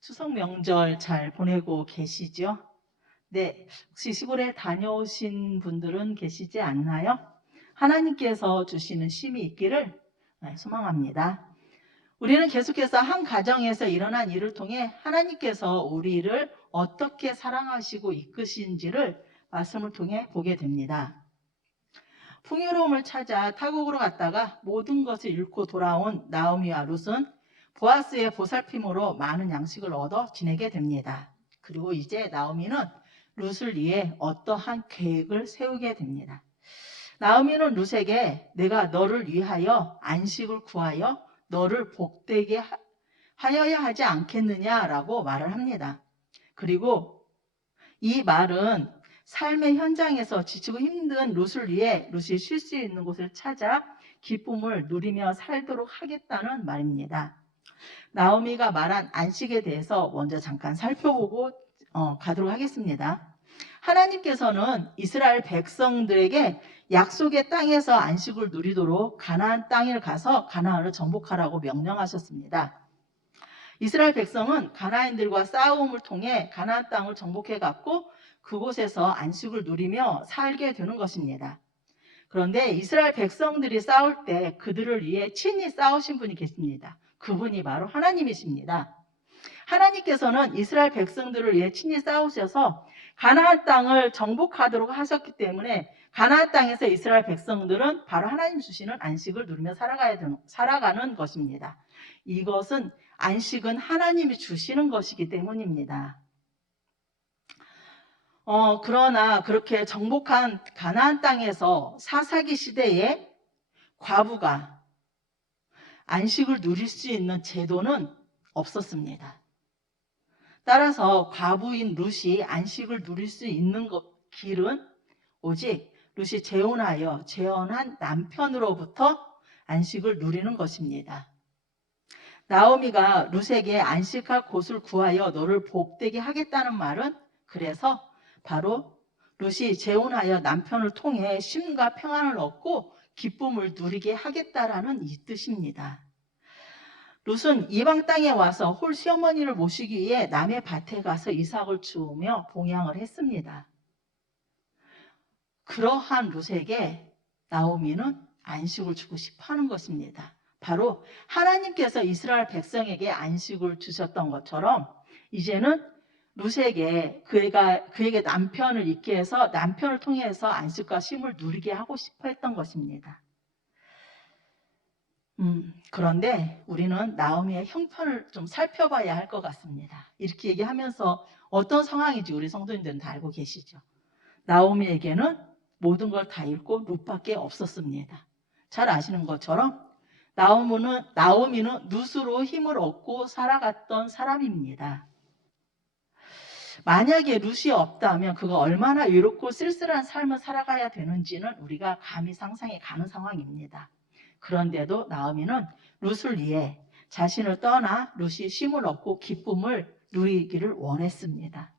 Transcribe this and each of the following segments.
추석 명절 잘 보내고 계시죠? 네, 혹시 시골에 다녀오신 분들은 계시지 않나요? 하나님께서 주시는 쉼이 있기를 소망합니다. 우리는 계속해서 한 가정에서 일어난 일을 통해 하나님께서 우리를 어떻게 사랑하시고 이끄신지를 말씀을 통해 보게 됩니다. 풍요로움을 찾아 타국으로 갔다가 모든 것을 잃고 돌아온 나오미와 룻은 보아스의 보살핌으로 많은 양식을 얻어 지내게 됩니다. 그리고 이제 나오미는 룻을 위해 어떠한 계획을 세우게 됩니다. 나오미는 룻에게 내가 너를 위하여 안식을 구하여 너를 복되게 하여야 하지 않겠느냐라고 말을 합니다. 그리고 이 말은 삶의 현장에서 지치고 힘든 룻을 위해 룻이 쉴 수 있는 곳을 찾아 기쁨을 누리며 살도록 하겠다는 말입니다. 나오미가 말한 안식에 대해서 먼저 잠깐 살펴보고 가도록 하겠습니다. 하나님께서는 이스라엘 백성들에게 약속의 땅에서 안식을 누리도록 가나안 땅에 가서 가나안을 정복하라고 명령하셨습니다. 이스라엘 백성은 가나안인들과 싸움을 통해 가나안 땅을 정복해 갔고 그곳에서 안식을 누리며 살게 되는 것입니다. 그런데 이스라엘 백성들이 싸울 때 그들을 위해 친히 싸우신 분이 계십니다. 그분이 바로 하나님이십니다. 하나님께서는 이스라엘 백성들을 위해 친히 싸우셔서 가나안 땅을 정복하도록 하셨기 때문에 가나안 땅에서 이스라엘 백성들은 바로 하나님 주시는 안식을 누리며 살아가는 것입니다. 이것은 안식은 하나님이 주시는 것이기 때문입니다. 그러나 그렇게 정복한 가나안 땅에서 사사기 시대에 과부가 안식을 누릴 수 있는 제도는 없었습니다. 따라서 과부인 룻이 안식을 누릴 수 있는 길은 오직 룻이 재혼한 남편으로부터 안식을 누리는 것입니다. 나오미가 룻에게 안식할 곳을 구하여 너를 복되게 하겠다는 말은 그래서 바로 룻이 재혼하여 남편을 통해 쉼과 평안을 얻고 기쁨을 누리게 하겠다라는 이 뜻입니다. 룻은 이방 땅에 와서 홀 시어머니를 모시기 위해 남의 밭에 가서 이삭을 주우며 봉양을 했습니다. 그러한 룻에게 나오미는 안식을 주고 싶어 하는 것입니다. 바로 하나님께서 이스라엘 백성에게 안식을 주셨던 것처럼 이제는 룻에게 그에게 남편을 있게 해서 남편을 통해서 안식과 쉼을 누리게 하고 싶어 했던 것입니다. 그런데 우리는 나오미의 형편을 좀 살펴봐야 할 것 같습니다. 이렇게 얘기하면서 어떤 상황인지 우리 성도님들은 다 알고 계시죠. 나오미에게는 모든 걸 다 잃고 룻밖에 없었습니다. 잘 아시는 것처럼 나오미는 룻으로 힘을 얻고 살아갔던 사람입니다. 만약에 룻이 없다면 그가 얼마나 외롭고 쓸쓸한 삶을 살아가야 되는지는 우리가 감히 상상해 가는 상황입니다. 그런데도 나오미는 룻을 위해 자신을 떠나 룻이 쉼을 얻고 기쁨을 누리기를 원했습니다.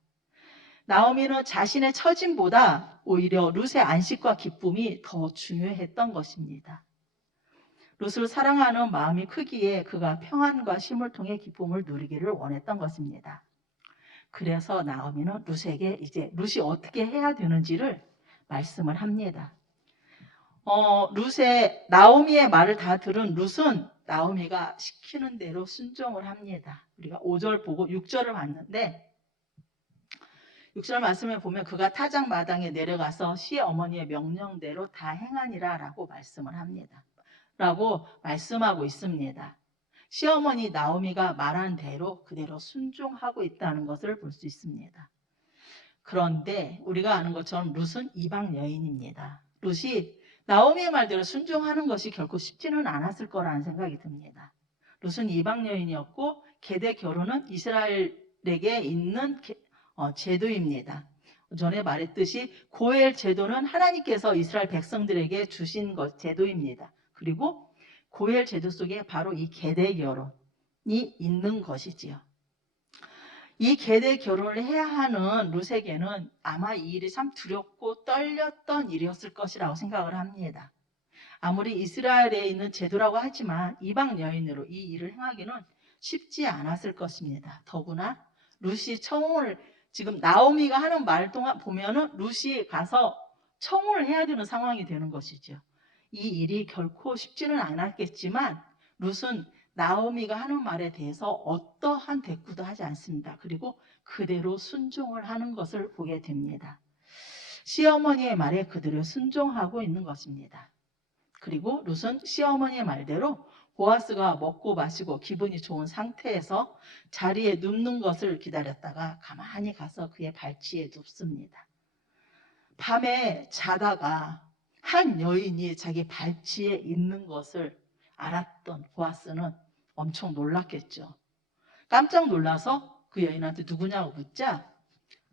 나오미는 자신의 처짐보다 오히려 룻의 안식과 기쁨이 더 중요했던 것입니다. 룻을 사랑하는 마음이 크기에 그가 평안과 쉼을 통해 기쁨을 누리기를 원했던 것입니다. 그래서 나오미는 룻에게 이제 룻이 어떻게 해야 되는지를 말씀을 합니다. 나오미의 말을 다 들은 룻은 나오미가 시키는 대로 순종을 합니다. 우리가 5절 보고 6절을 봤는데 6절 말씀에 보면 그가 타작 마당에 내려가서 시어머니의 명령대로 다 행하니라 라고 말씀을 합니다. 라고 말씀하고 있습니다. 시어머니 나오미가 말한 대로 그대로 순종하고 있다는 것을 볼 수 있습니다. 그런데 우리가 아는 것처럼 룻은 이방 여인입니다. 룻이 나오미의 말대로 순종하는 것이 결코 쉽지는 않았을 거라는 생각이 듭니다. 룻은 이방 여인이었고 계대 결혼은 이스라엘에게 있는 제도입니다. 전에 말했듯이 고엘 제도는 하나님께서 이스라엘 백성들에게 주신 제도입니다. 그리고 고엘 제도 속에 바로 이 계대 결혼이 있는 것이지요. 이 계대 결혼을 해야 하는 룻에게는 아마 이 일이 참 두렵고 떨렸던 일이었을 것이라고 생각을 합니다. 아무리 이스라엘에 있는 제도라고 하지만 이방 여인으로 이 일을 행하기는 쉽지 않았을 것입니다. 더구나 룻이 청혼을 지금 나오미가 하는 말 동안 보면은 룻이 가서 청혼을 해야 되는 상황이 되는 것이죠. 이 일이 결코 쉽지는 않았겠지만 룻은 나오미가 하는 말에 대해서 어떠한 대꾸도 하지 않습니다. 그리고 그대로 순종을 하는 것을 보게 됩니다. 시어머니의 말에 그대로 순종하고 있는 것입니다. 그리고 룻은 시어머니의 말대로 보아스가 먹고 마시고 기분이 좋은 상태에서 자리에 눕는 것을 기다렸다가 가만히 가서 그의 발치에 눕습니다. 밤에 자다가 한 여인이 자기 발치에 있는 것을 알았던 보아스는 엄청 놀랐겠죠. 깜짝 놀라서 그 여인한테 누구냐고 묻자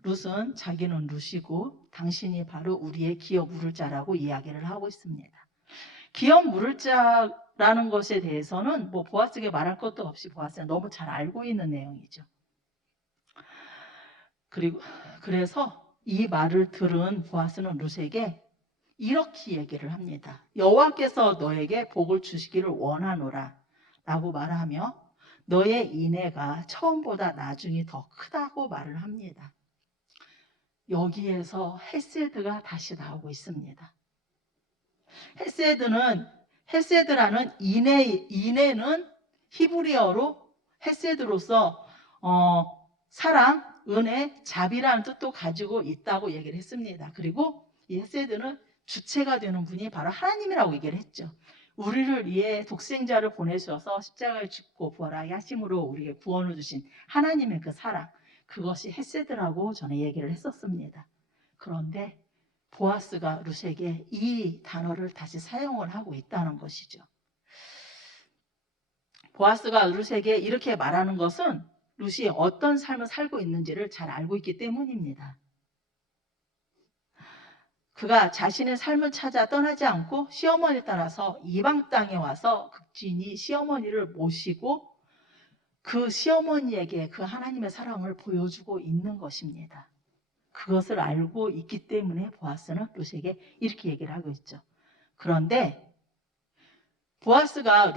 룻은 자기는 룻이고 당신이 바로 우리의 기업 물을 자라고 이야기를 하고 있습니다. 기업 물을 자라는 것에 대해서는 뭐 보아스에게 말할 것도 없이 보아스는 너무 잘 알고 있는 내용이죠. 그래서 이 말을 들은 보아스는 룻에게 이렇게 얘기를 합니다. 여호와께서 너에게 복을 주시기를 원하노라 라고 말하며 너의 인애가 처음보다 나중이 더 크다고 말을 합니다. 여기에서 헤세드가 다시 나오고 있습니다. 헤세드라는 인애는 히브리어로 헤세드로서 사랑, 은혜, 자비라는 뜻도 가지고 있다고 얘기를 했습니다. 그리고 이 헤세드는 주체가 되는 분이 바로 하나님이라고 얘기를 했죠. 우리를 위해 독생자를 보내셔서 십자가에 죽고 부활하게 하심으로 우리에게 구원을 주신 하나님의 그 사랑, 그것이 헤세드라고 전에 얘기를 했었습니다. 그런데 보아스가 룻에게 이 단어를 다시 사용을 하고 있다는 것이죠. 보아스가 룻에게 이렇게 말하는 것은 룻이 어떤 삶을 살고 있는지를 잘 알고 있기 때문입니다. 그가 자신의 삶을 찾아 떠나지 않고 시어머니를 따라서 이방 땅에 와서 극진히 시어머니를 모시고 그 시어머니에게 그 하나님의 사랑을 보여주고 있는 것입니다. 그것을 알고 있기 때문에 보아스는 룻에게 이렇게 얘기를 하고 있죠. 그런데 보아스가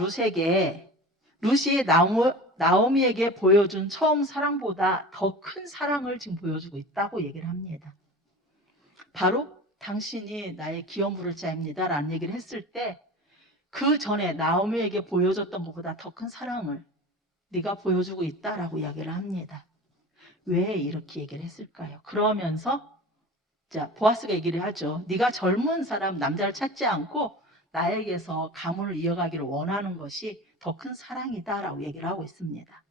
룻이 나오미에게 보여준 처음 사랑보다 더 큰 사랑을 지금 보여주고 있다고 얘기를 합니다. 바로 당신이 나의 기업 물을 자입니다 라는 얘기를 했을 때 그 전에 나오미에게 보여줬던 것보다 더 큰 사랑을 네가 보여주고 있다라고 이야기를 합니다. 왜 이렇게 얘기를 했을까요? 그러면서 보아스가 얘기를 하죠. 네가 젊은 사람 남자를 찾지 않고 나에게서 가문을 이어가기를 원하는 것이 더 큰 사랑이다라고 얘기를 하고 있습니다.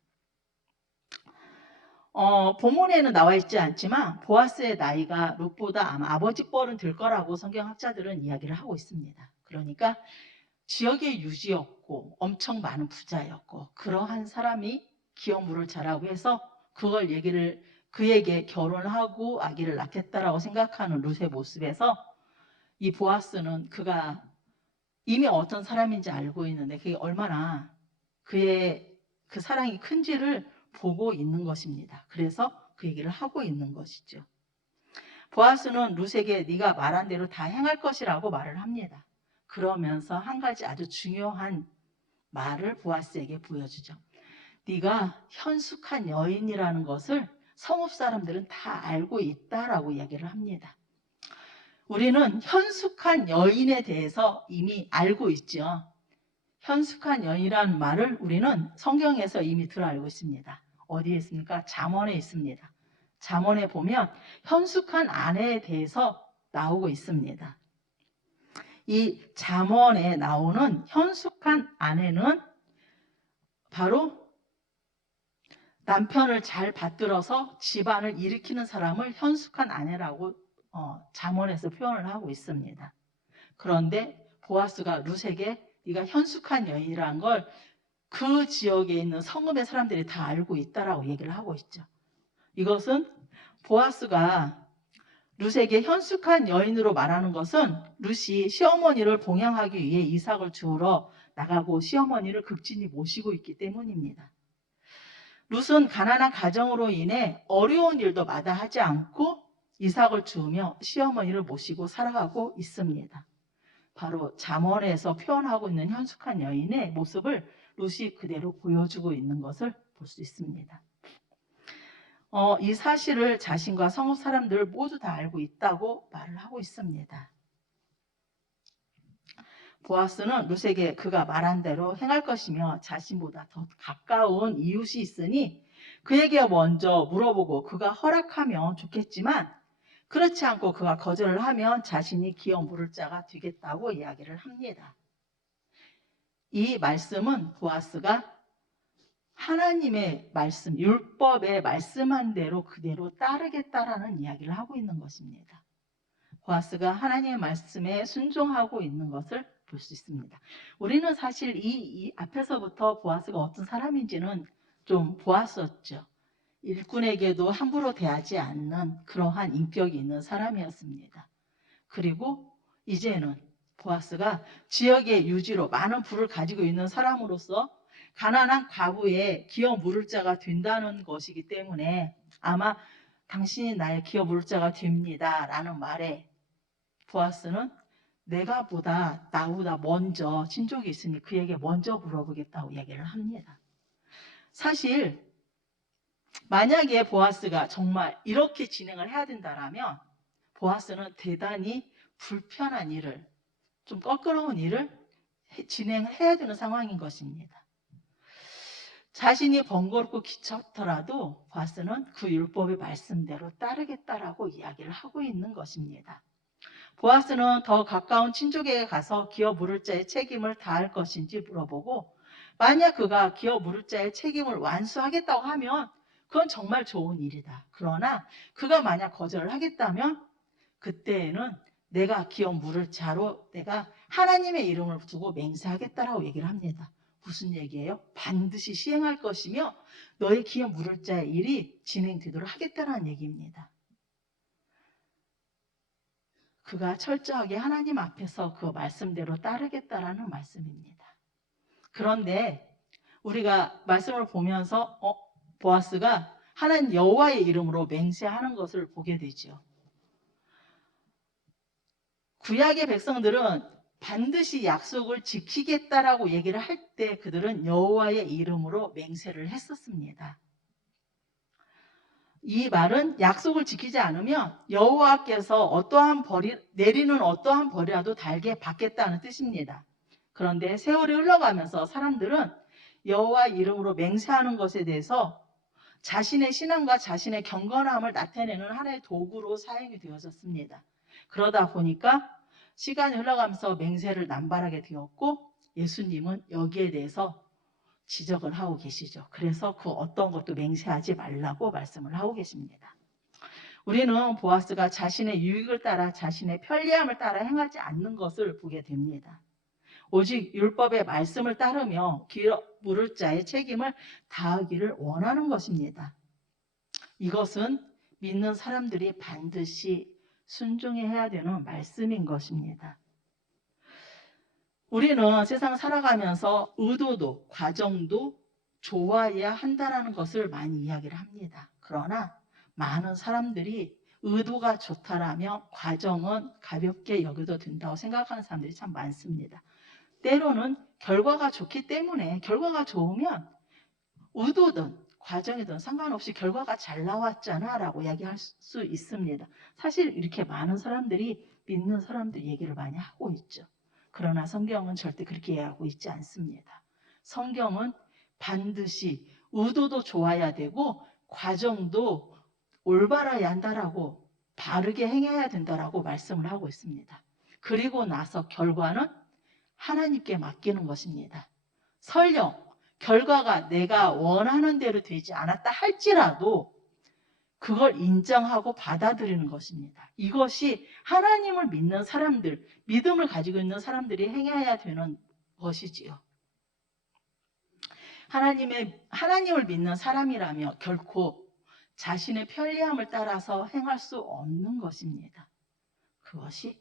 본문에는 나와 있지 않지만 보아스의 나이가 룻보다 아마 아버지 뻘은 될 거라고 성경학자들은 이야기를 하고 있습니다. 그러니까 지역의 유지였고 엄청 많은 부자였고 그러한 사람이 기업 물을 자라고 해서 그걸 그에게 결혼하고 아기를 낳겠다라고 생각하는 룻의 모습에서 이 보아스는 그가 이미 어떤 사람인지 알고 있는데 그게 얼마나 그의 그 사랑이 큰지를 보고 있는 것입니다. 그래서 그 얘기를 하고 있는 것이죠. 보아스는 룻에게 네가 말한 대로 다 행할 것이라고 말을 합니다. 그러면서 한 가지 아주 중요한 말을 보아스에게 보여주죠. 네가 현숙한 여인이라는 것을 성읍 사람들은 다 알고 있다라고 이야기를 합니다. 우리는 현숙한 여인에 대해서 이미 알고 있죠. 현숙한 여인이라는 말을 우리는 성경에서 이미 들어 알고 있습니다. 어디에 있습니까? 잠언에 있습니다. 잠언에 보면 현숙한 아내에 대해서 나오고 있습니다. 이 잠언에 나오는 현숙한 아내는 바로 남편을 잘 받들어서 집안을 일으키는 사람을 현숙한 아내라고 잠언에서 표현을 하고 있습니다. 그런데 보아스가 룻에게 네가 현숙한 여인이라는 걸 그 지역에 있는 성읍의 사람들이 다 알고 있다라고 얘기를 하고 있죠. 이것은 보아스가 룻에게 현숙한 여인으로 말하는 것은 룻이 시어머니를 봉양하기 위해 이삭을 주우러 나가고 시어머니를 극진히 모시고 있기 때문입니다. 룻은 가난한 가정으로 인해 어려운 일도 마다하지 않고 이삭을 주우며 시어머니를 모시고 살아가고 있습니다. 바로 잠언에서 표현하고 있는 현숙한 여인의 모습을 룻이 그대로 보여주고 있는 것을 볼 수 있습니다. 이 사실을 자신과 성읍 사람들 모두 다 알고 있다고 말을 하고 있습니다. 보아스는 룻에게 그가 말한 대로 행할 것이며 자신보다 더 가까운 이웃이 있으니 그에게 먼저 물어보고 그가 허락하면 좋겠지만 그렇지 않고 그가 거절을 하면 자신이 기어 물을 자가 되겠다고 이야기를 합니다. 이 말씀은 보아스가 하나님의 말씀, 율법에 말씀한 대로 그대로 따르겠다라는 이야기를 하고 있는 것입니다. 보아스가 하나님의 말씀에 순종하고 있는 것을 볼 수 있습니다. 우리는 사실 이 앞에서부터 보아스가 어떤 사람인지는 좀 보았었죠. 일꾼에게도 함부로 대하지 않는 그러한 인격이 있는 사람이었습니다. 그리고 이제는 보아스가 지역의 유지로 많은 부를 가지고 있는 사람으로서 가난한 과부의 기어 물을 자가 된다는 것이기 때문에 아마 당신이 나의 기어 물을 자가 됩니다 라는 말에 보아스는 나보다 먼저 친족이 있으니 그에게 먼저 물어보겠다고 얘기를 합니다. 사실 만약에 보아스가 정말 이렇게 진행을 해야 된다면 보아스는 대단히 불편한 일을, 좀 껄끄러운 일을 진행해야 되는 상황인 것입니다. 자신이 번거롭고 귀찮더라도 보아스는 그 율법의 말씀대로 따르겠다라고 이야기를 하고 있는 것입니다. 보아스는 더 가까운 친족에게 가서 기어 물을 자의 책임을 다할 것인지 물어보고 만약 그가 기어 물을 자의 책임을 완수하겠다고 하면 그건 정말 좋은 일이다. 그러나 그가 만약 거절을 하겠다면 그때에는 내가 기어 물을 자로 내가 하나님의 이름을 두고 맹세하겠다라고 얘기를 합니다. 무슨 얘기예요? 반드시 시행할 것이며 너의 기어 물을 자의 일이 진행되도록 하겠다는 얘기입니다. 그가 철저하게 하나님 앞에서 그 말씀대로 따르겠다라는 말씀입니다. 그런데 우리가 말씀을 보면서 보아스가 하나님 여호와의 이름으로 맹세하는 것을 보게 되죠. 구약의 백성들은 반드시 약속을 지키겠다라고 얘기를 할 때 그들은 여호와의 이름으로 맹세를 했었습니다. 이 말은 약속을 지키지 않으면 여호와께서 내리는 어떠한 벌이라도 달게 받겠다는 뜻입니다. 그런데 세월이 흘러가면서 사람들은 여호와 이름으로 맹세하는 것에 대해서 자신의 신앙과 자신의 경건함을 나타내는 하나의 도구로 사용이 되어졌습니다. 그러다 보니까 시간이 흘러가면서 맹세를 남발하게 되었고 예수님은 여기에 대해서 지적을 하고 계시죠. 그래서 그 어떤 것도 맹세하지 말라고 말씀을 하고 계십니다. 우리는 보아스가 자신의 유익을 따라 자신의 편리함을 따라 행하지 않는 것을 보게 됩니다. 오직 율법의 말씀을 따르며 기어 물을 자의 책임을 다하기를 원하는 것입니다. 이것은 믿는 사람들이 반드시 순종해야 되는 말씀인 것입니다. 우리는 세상 살아가면서 의도도 과정도 좋아해야 한다는 것을 많이 이야기를 합니다. 그러나 많은 사람들이 의도가 좋다라며 과정은 가볍게 여겨도 된다고 생각하는 사람들이 참 많습니다. 때로는 결과가 좋기 때문에 결과가 좋으면 의도든 과정이든 상관없이 결과가 잘 나왔잖아 라고 이야기할 수 있습니다. 사실 이렇게 많은 사람들이 믿는 사람들 얘기를 많이 하고 있죠. 그러나 성경은 절대 그렇게 이야기하고 있지 않습니다. 성경은 반드시 의도도 좋아야 되고 과정도 올바라야 한다라고 바르게 행해야 된다라고 말씀을 하고 있습니다. 그리고 나서 결과는 하나님께 맡기는 것입니다. 설령 결과가 내가 원하는 대로 되지 않았다 할지라도 그걸 인정하고 받아들이는 것입니다. 이것이 하나님을 믿는 사람들, 믿음을 가지고 있는 사람들이 행해야 되는 것이지요. 하나님을 믿는 사람이라며 결코 자신의 편리함을 따라서 행할 수 없는 것입니다. 그것이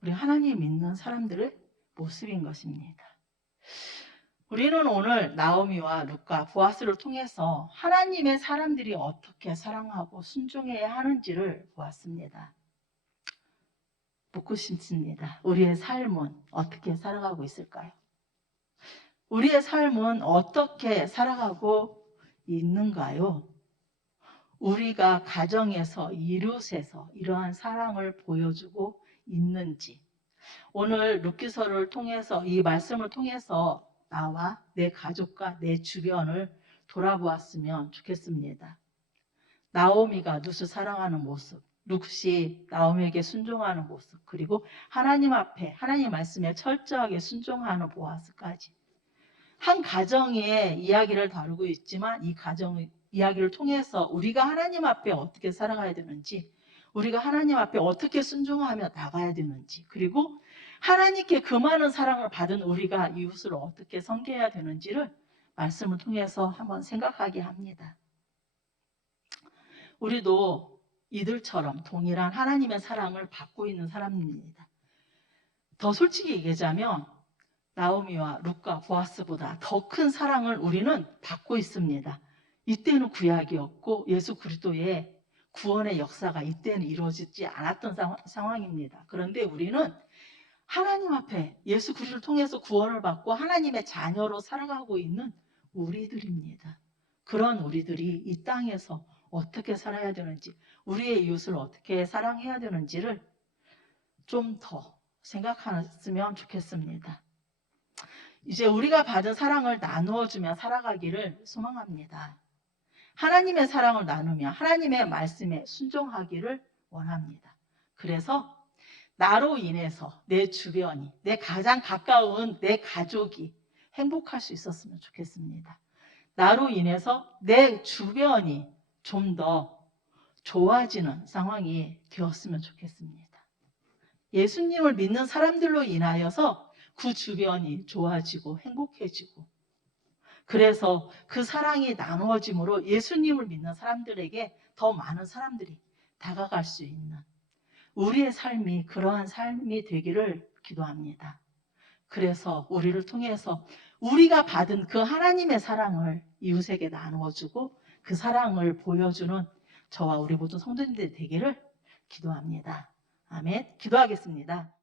우리 하나님 믿는 사람들의 모습인 것입니다. 우리는 오늘 나오미와 룻과 보아스를 통해서 하나님의 사람들이 어떻게 사랑하고 순종해야 하는지를 보았습니다. 묻고 싶습니다. 우리의 삶은 어떻게 살아가고 있을까요? 우리의 삶은 어떻게 살아가고 있는가요? 우리가 가정에서, 이웃에서 이러한 사랑을 보여주고 있는지, 오늘 룻기서를 통해서, 이 말씀을 통해서 나와 내 가족과 내 주변을 돌아보았으면 좋겠습니다. 나오미가 룻을 사랑하는 모습, 룻이 나오미에게 순종하는 모습, 그리고 하나님 앞에 하나님 말씀에 철저하게 순종하는 보아스까지 한 가정의 이야기를 다루고 있지만, 이 가정 이야기를 통해서 우리가 하나님 앞에 어떻게 살아가야 되는지, 우리가 하나님 앞에 어떻게 순종하며 나가야 되는지, 그리고 하나님께 그 많은 사랑을 받은 우리가 이웃을 어떻게 섬겨야 되는지를 말씀을 통해서 한번 생각하게 합니다. 우리도 이들처럼 동일한 하나님의 사랑을 받고 있는 사람입니다. 더 솔직히 얘기하자면 나오미와 룻과 보아스보다 더 큰 사랑을 우리는 받고 있습니다. 이때는 구약이었고 예수 그리스도의 구원의 역사가 이때는 이루어지지 않았던 상황입니다. 그런데 우리는 하나님 앞에 예수 그리스도를 통해서 구원을 받고 하나님의 자녀로 살아가고 있는 우리들입니다. 그런 우리들이 이 땅에서 어떻게 살아야 되는지, 우리의 이웃을 어떻게 사랑해야 되는지를 좀 더 생각했으면 좋겠습니다. 이제 우리가 받은 사랑을 나누어주며 살아가기를 소망합니다. 하나님의 사랑을 나누며 하나님의 말씀에 순종하기를 원합니다. 그래서 나로 인해서 내 주변이, 내 가장 가까운 내 가족이 행복할 수 있었으면 좋겠습니다. 나로 인해서 내 주변이 좀 더 좋아지는 상황이 되었으면 좋겠습니다. 예수님을 믿는 사람들로 인하여서 그 주변이 좋아지고 행복해지고, 그래서 그 사랑이 나누어짐으로 예수님을 믿는 사람들에게 더 많은 사람들이 다가갈 수 있는 우리의 삶이 그러한 삶이 되기를 기도합니다. 그래서 우리를 통해서 우리가 받은 그 하나님의 사랑을 이웃에게 나누어주고 그 사랑을 보여주는 저와 우리 모든 성도님들이 되기를 기도합니다. 아멘. 기도하겠습니다.